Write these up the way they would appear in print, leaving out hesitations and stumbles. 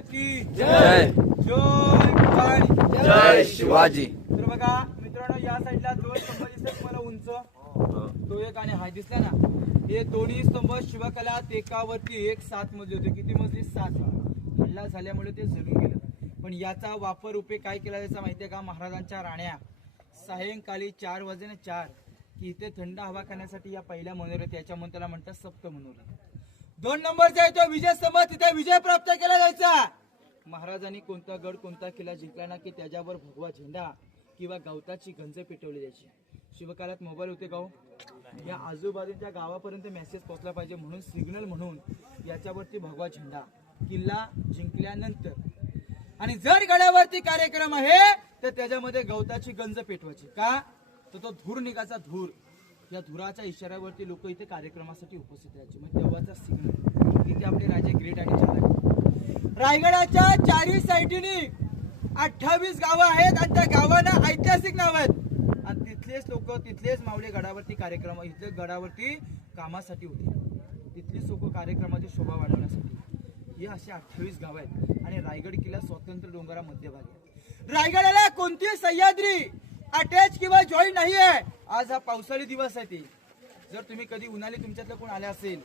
की जय जय भवानी जय शिवाजी. तर बघा मित्रांनो, या साईडला दोन स्तंभ दिसतात मला उंच, तो एक आणि हा दिसला ना, हे दोन्ही स्तंभ शिवकला एकावरती एक 7 मजली होते. किती मजली? 7. हल्ला झाल्यामुळे ते जळून गेलं. पण याचा वापर उपयोग काय केला जायचा माहितीये का? महाराजांच्या राण्या सायंकाळी 4 वाजून 4 की इथे थंड हवा खाण्यासाठी या पहिल्या मनोरे त्याच्या म्हणून त्याला म्हणतात सप्त मनोरे. 2 नंबरचा आहे तो विजय स्तंभ, तिथे विजय प्राप्त केला जायचा. महाराजांनी कोणता गड कोणता किल्ला जिंकला ना की त्याच्यावर भगवा झेंडा किंवा गवताची गंज पेटवली जायची. शिवकालात मोबाईल होते गाव, या आजूबाजूच्या गावापर्यंत मेसेज पोहोचला पाहिजे म्हणून सिग्नल म्हणून याच्यावरती भगवा झेंडा किल्ला जिंकल्यानंतर. आणि जर गडावरती कार्यक्रम आहे तर त्याच्यामध्ये गवताची गंज पेटवायची का? तर तो धूर निघायचा. धूर, या धुराच्या इशाऱ्यावरती लोक इथे कार्यक्रमासाठी उपस्थित राहायचे. मग तेव्हाचा सिग्नल. इथे आपले राजे ग्रेट आणि चालक. रायगडाच्या चारी साईडनी 28 गावं आहेत आणि त्या गावांना ऐतिहासिक नाव आहेत आणि तिथलेच लोक तिथलेच मावळे गडावरती कार्यक्रम इथले गडावरती कामासाठी होते. तिथलीच लोक कार्यक्रमाची शोभा वाढवण्यासाठी. हे असे 28 गाव आहेत आणि रायगड किल्ला स्वतंत्र डोंगरा मध्यभागी आहे. रायगडाला कोणती सह्याद्री अटॅच किंवा जॉईन नाही आहे. आज हा पावसाळी दिवस आहे. ते जर तुम्ही कधी उन्हाळी तुमच्यातलं कोण आले असेल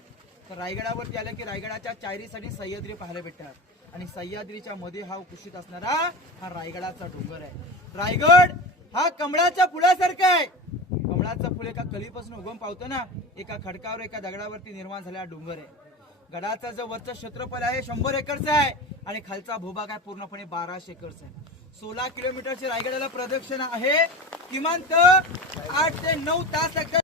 तर रायगडावरती आलं की रायगडाच्या चारीसाठी सह्याद्री पाहायला भेटतात आणि सह्याद्रीच्या मध्ये हा उपस्थित असणारा हा रायगडाचा डोंगर आहे. रायगड हा कमळाच्या फुलासारखा आहे. कमळाचं फुल एका कलीपासून उगम पावतो ना, एका खडकावर एका दगडावरती निर्माण झालेला डोंगर आहे. गडाचा जो वरचा क्षेत्रफळ आहे 100 एकरचा आहे आणि खालचा भूभाग आहे पूर्णपणे 1200 एकरचा आहे. 16 किलोमीटरची रायगडाला प्रदक्षिणा आहे. किमान 8 ते 9 तास लागतात.